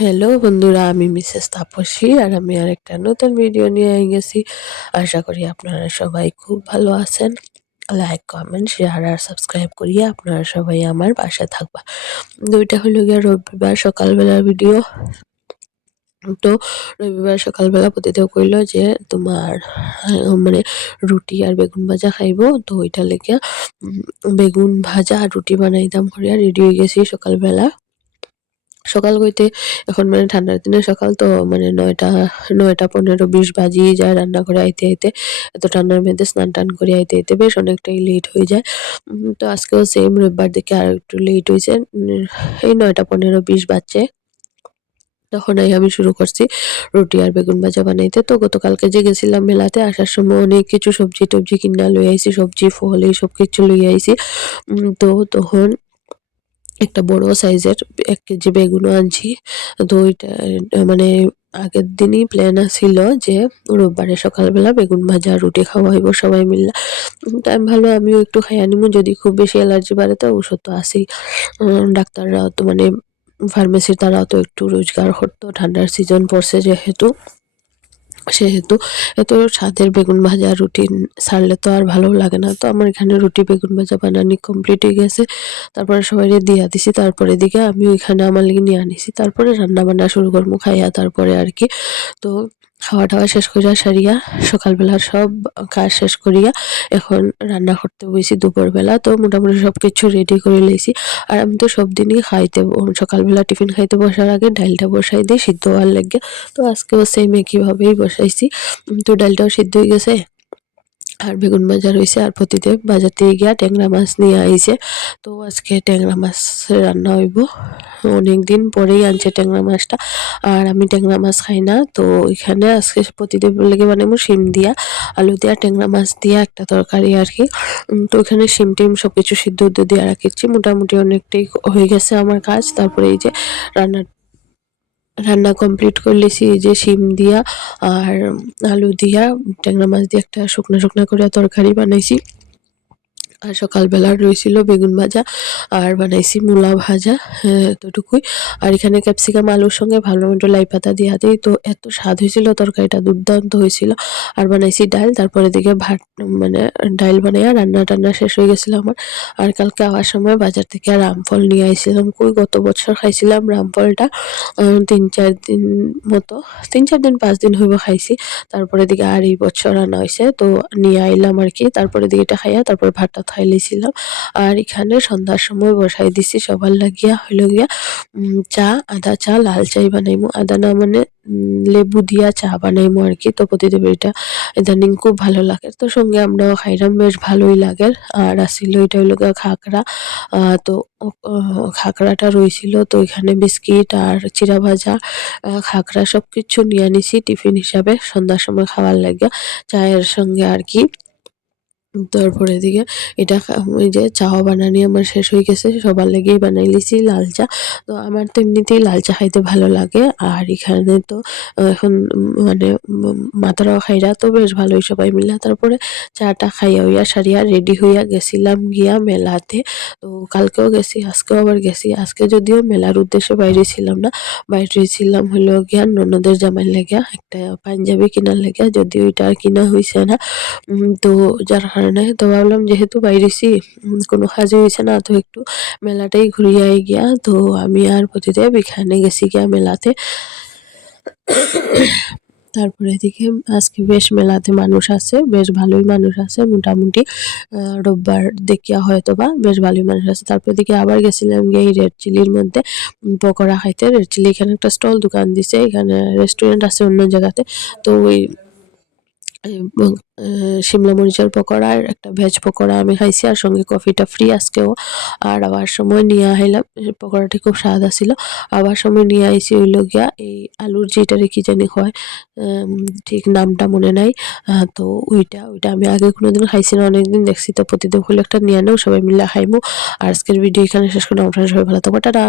Hello বন্ধুরা, আমি Mrs Tapasi আর আমি আর একটা নতুন ভিডিও নিয়ে গেছি আশা করি আপনারা সবাই খুব ভালো আছেন। লাইক কমেন্ট শেয়ার আর সাবস্ক্রাইব করিয়ে আপনারা সবাই আমার পাশে থাকবা। দুইটা হলো গিয়ে রবিবার সকালবেলার ভিডিও তো রবিবার সকালবেলা প্রতিদেব কইল যে তোমার মানে রুটি আর বেগুন ভাজা খাইব। তো ওইটা লেগে বেগুন ভাজা আর রুটি বানাইতাম করিয়া রেডি হয়ে গেছি সকালবেলা। সকাল হইতে এখন মানে ঠান্ডার দিনে সকাল তো মানে নয়টা নয়টা পনেরো, বিশ বাজিয়ে যায় রান্না করে আইতে আইতে। এত ঠান্ডার মধ্যে স্নান টান করে আইতে আইতে বেশ অনেকটাই লেট হয়ে যায়। তো আজকেও সেম রবিবার দিকে আর একটু লেট হয়েছে এই নয়টা পনেরো, বিশ বাজছে। তখনই আমি শুরু করছি রুটি আর বেগুন ভাজা বানাইতে। তো গতকালকে যে গেছিলাম মেলাতে, আসার সময় অনেক কিছু সবজি টবজি কিনা লই আইছি, সবজি, ফল, এই সব কিছু লই আইছি। তো তখন একটা বড় সাইজের এক কেজি বেগুনও আনছি। তো ওইটা মানে আগের দিনই প্ল্যান ছিল যে রোববারে সকালবেলা বেগুন ভাজা রুটি খাওয়া হইব সবাই মিললে। টাইম ভালো আমিও একটু খাই আনিমু, যদি খুব বেশি অ্যালার্জি বাড়ে তো ওষুধ তো আসেই ডাক্তাররাও তো মানে ফার্মেসির তারাও তো একটু রোজগার করতো ঠান্ডার সিজন পড়ছে যেহেতু। সেহেতু এত স্বাদের বেগুন ভাজা রুটি সারলে তো আর ভালো লাগে না। তো আমার এখানে রুটি বেগুন ভাজা বানানি কমপ্লিট হয়ে গেছে। তারপরে সবাই দিয়া দিছি, তারপরে দিকে আমি ওইখানে আমার লিগে নিয়ে আনিছি। তারপরে রান্না বান্না শুরু করব, খাইয়া তারপরে আর কি। তো খাওয়া দাওয়া শেষ করিয়া সারিয়া সকালবেলা সব কাজ শেষ করিয়া এখন রান্না করতে বসি দুপুরবেলা। তো মোটামুটি সব কিছু রেডি করে লইছি। আর আমি তো সব দিনই খাইতে, সকালবেলা টিফিন খাইতে বসার আগে ডালটা বসাই দিই, সিদ্ধ হওয়ার লাগে। তো আজকেও সেম একইভাবেই বসাইছি। তো ডালটাও সিদ্ধ হয়ে গেছে। আর বেগুন ভাজা রয়েছে আর প্রতিদেব বাজার থেকে গিয়া ট্যাংরা মাছ নিয়ে আইছে। তো আজকে ট্যাংরা মাছ রান্না হইব। অনেক দিন পরেই আনছে ট্যাংরা মাছটা। আর আমি ট্যাংরা মাছ খাই না। তো এখানে আজকে প্রতিদেব লেগে বানাবো শিম দিয়া আলু দিয়া, ট্যাংরা মাছ দিয়া একটা তরকারি আর কি। তো এখানে শিম টিম সব কিছু সিদ্ধ দিয়ে রাখিছি মোটামুটি অনেকটাই হয়ে গেছে আমার কাজ। তারপরে এই যে রান্নার রান্না কমপ্লিট করলেছি এই যে শিম দিয়া আর আলু দিয়া, ট্যাংরা মাছ দিয়ে একটা শুকনো শুকনো করে তরকারি বানাইছি। আর সকালবেলা রয়েছিল বেগুন ভাজা আর বানাইছি মূলা ভাজা হ্যাঁ, এতটুকুই। আর এখানে ক্যাপসিকাম আলুর সঙ্গে ভালো মতো লাই পাতা দিয়া দিই। তো এত স্বাদ হয়েছিল তরকারিটা দুর্দান্ত হয়েছিল। আর বানাইছি ডাল তারপরে দিকে ভাত মানে ডাল বানাইয়া রান্না টান্না শেষ হয়ে গেছিল আমার। আর কালকে আওয়ার সময় বাজার থেকে রামফল নিয়ে আইছিলাম। কই গত বছর খাইছিলাম রামফলটা তিন চার দিন মতো তিন চার দিন পাঁচ দিন হইব খাইছি। তারপরে দিকে আর এই বছর আনা হয়েছে তো নিয়ে আইলাম আর কি। তারপরে দিকে এটা খাইয়া তারপর ভাতটা খাই লিছিলাম। আর এখানে সন্ধ্যার সময় বসাই দিছি, সবার লাগিয়া হইল গিয়া চা, আদা চা, লাল চাই বানাইমু। আদা না মানে লেবু দিয়া চা বানাইমু আর কি, তো প্রতিদেব এটা ইদানিং খুব ভালো লাগে। তো সঙ্গে আমরাও খাইলাম বেশ ভালোই লাগে। আর আসিল, এটা হইল গিয়া খাকড়া। তো খাকড়াটা রইছিল, তো এখানে বিস্কিট আর চিরা ভাজা খাকড়া সব কিছু নিয়ে নিছি টিফিন হিসাবে সন্ধ্যার সময় খাওয়ার লাগে চায়ের সঙ্গে আর কি তারপরে এদিকে এটা ওই যে চাও বানানি আমার শেষ হয়ে গেছে, সবার লেগেই বানাই লিছি লাল চা। তো আমার তো এমনিতেই লাল চা খাইতে ভালো লাগে, আর এখানে তো এখন মানে মাতারাও খাইরা, তো বেশ ভালোই সবাই মিলা। তারপরে চাটা খাইয়া হইয়া সারিয়া রেডি হইয়া গেছিলাম গিয়া মেলাতে। তো কালকেও গেছি, আজকেও আবার গেছি। আজকে যদিও মেলার উদ্দেশ্যে বাইরে ছিলাম না, বাইরে ছিলাম হলো গিয়া ননদের জামাই লেগা একটা পাঞ্জাবি কেনার লেগা যদিও এটা কিনা হয়েছে না। তো যার কারণে তো ভাবলাম যেহেতু বাইরেছি কোনো কাজে হয়েছে না, তো একটু মেলাটাই ঘুরিয়ে গিয়া, তো আমি আর প্রতিদেব এখানে গেছি গিয়া মেলাতে। তারপরে এদিকে, আজকে বেশ মেলাতে মানুষ আছে, বেশ ভালোই মানুষ আছে, মোটামুটি রোববার দেখিয়া হয়তো বা বেশ ভালোই মানুষ আছে। তারপর দিকে আবার গেছিলাম গিয়ে এই রেড চিলির মধ্যে পকোড়া খাইতে। রেড চিলি এখানে একটা স্টল দোকান দিছে, এখানে রেস্টুরেন্ট আছে অন্য জায়গাতে। তো ওই শিমলা মরিচের পকোড়া আর একটা ভেজ পকোড়া আমি খাইছি, আর সঙ্গে কফিটা ফ্রি আজকেও। আর আবার সময় নিয়ে আইলাম পকোড়াটি খুব স্বাদ আছিল। আবার সময় নিয়ে আইছি হইল গিয়া এই আলুর যেটারে কি জানি হয় ঠিক নামটা মনে নাই। তো ওইটা ওইটা আমি আগে কোনোদিন খাইছি না, অনেকদিন দেখছি তো, প্রতিদিন হলে একটা নিয়ে নেও সবাই মিলে খাইমু। আর আজকের ভিডিও এখানে শেষ করে আপনারা সবাই ভালো থাকব টাটা!